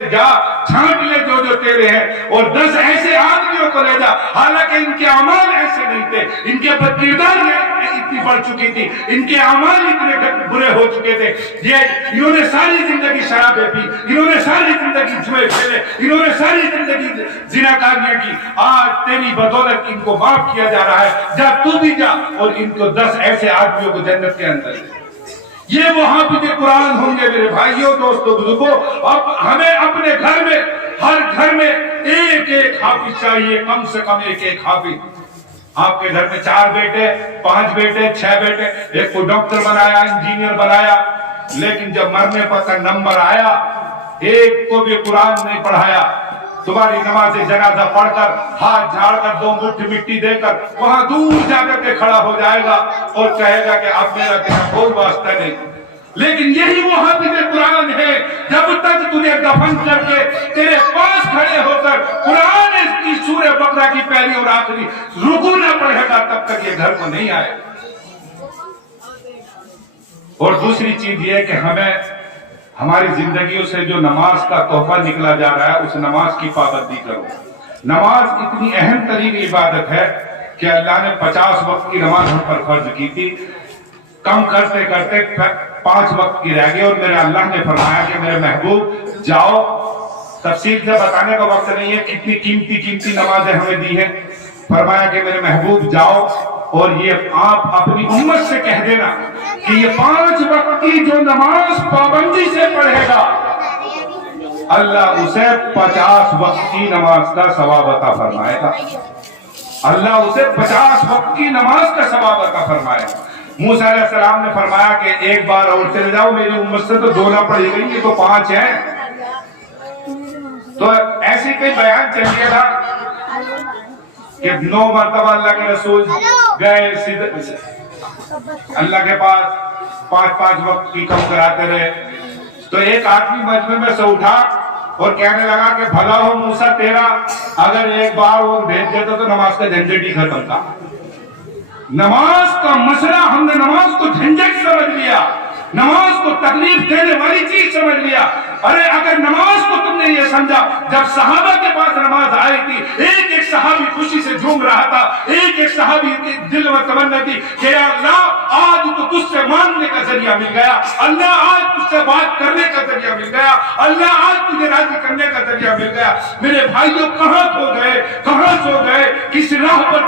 جا چھانٹ لے جو تیرے ہیں اور 10 ایسے آدمیوں کو لے جا، حالانکہ ان کے اعمال ایسے نہیں تھے، ان کے بد کرداری اتنی بڑھ چکی تھی، ان کے اعمال اتنے برے ہو چکے تھے، انہوں نے ساری زندگی شرابیں پی، انہوں نے ساری زندگی جوئے کھیلے، انہوں نے ساری زندگی زناکاریاں کی، آج تیری بدولت ان کو معاف کیا جا رہا ہے، جا تو بھی جا اور ان کو 10 ایسے آدمیوں کو جنت کے اندر لے۔ یہ وہ حافظ قرآن ہوں گے میرے بھائیوں، دوستوں، بزرگوں۔ اب ہمیں اپنے گھر میں، ہر گھر میں ایک ایک حافظ چاہیے، کم سے کم ایک ایک حافظ۔ آپ کے گھر میں 4 بیٹے، 5 بیٹے، 6 بیٹے، ایک کو ڈاکٹر بنایا، انجینئر بنایا، لیکن جب مرنے پر کا نمبر آیا ایک کو بھی قرآن نہیں پڑھایا، تمہاری نماز جنازہ پڑھ کر ہاتھ جھاڑ کر 2 مٹھ مٹی دے کر وہاں دور جا کر کے کھڑا ہو جائے گا اور کہے گا کہ اب میرا تیرا کوئی واسطہ نہیں۔ لیکن یہی وہ حافظ قرآن ہے، جب تک تجھے دفن کر کے تیرے پاس کھڑے ہو کر قرآن کی سورہ بقرہ کی پہلی اور آخری رکوع نہ پڑھے گا تب تک یہ گھر کو نہیں آئے۔ اور دوسری چیز یہ ہے کہ ہمیں ہماری زندگیوں سے جو نماز کا تحفہ نکلا جا رہا ہے اس نماز کی پابندی کرو۔ نماز اتنی اہم ترین عبادت ہے کہ اللہ نے 50 وقت کی نماز ہم پر فرض کی تھی، کم کرتے کرتے 5 وقت کی رہ گئی، اور میرے اللہ نے فرمایا کہ میرے محبوب جاؤ، تفصیل سے بتانے کا وقت نہیں ہے کتنی قیمتی نمازیں ہمیں دی ہیں، فرمایا کہ میرے محبوب جاؤ اور یہ آپ اپنی امت سے کہہ دینا کہ یہ 5 وقت کی جو نماز پابندی سے پڑھے گا اللہ اسے 50 وقت کی نماز کا ثواب عطا فرمائے گا۔ اللہ اسے 50 وقت کی نماز کا ثواب عطا فرمائے گا۔ موسیٰ علیہ السلام نے فرمایا کہ ایک بار اور چلے جاؤ، میری امت سے تو 2 نہ پڑھی گئی، یہ تو 5 ہیں۔ تو ایسی کوئی بیان چلیے گا کہ 9 مرتبہ اللہ کے رسول گئے اللہ کے پاس 5 وقت کی کم کراتے رہے، تو ایک آدمی مجمع میں سے اٹھا اور کہنے لگا کہ بھلا ہو موسیٰ تیرا، اگر ایک بار اور بھیج دیتا تو نماز کا جھنجٹ ہی ختم تھا۔ نماز کا مسئلہ ہم نے نماز کو جھنجٹ سمجھ لیا، نماز کو تکلیف دینے والی چیز سمجھ لیا۔ ارے اگر نماز کو تم نے یہ سمجھا، جب صحابہ کے پاس نماز آئی تھی ایک ایک صحابی خوشی سے جھوم رہا تھا، ایک ایک صحابی کے دل میں تمنا تھی کہ یا اللہ آج تو تجھ سے مانگنے کا ذریعہ مل گیا، اللہ آج تجھ سے بات کرنے کا ذریعہ مل گیا، اللہ آج تجھے راضی کرنے کا ذریعہ مل گیا۔ میرے بھائیوں کہاں کھو گئے، کہاں سو گئے، کس راہ پر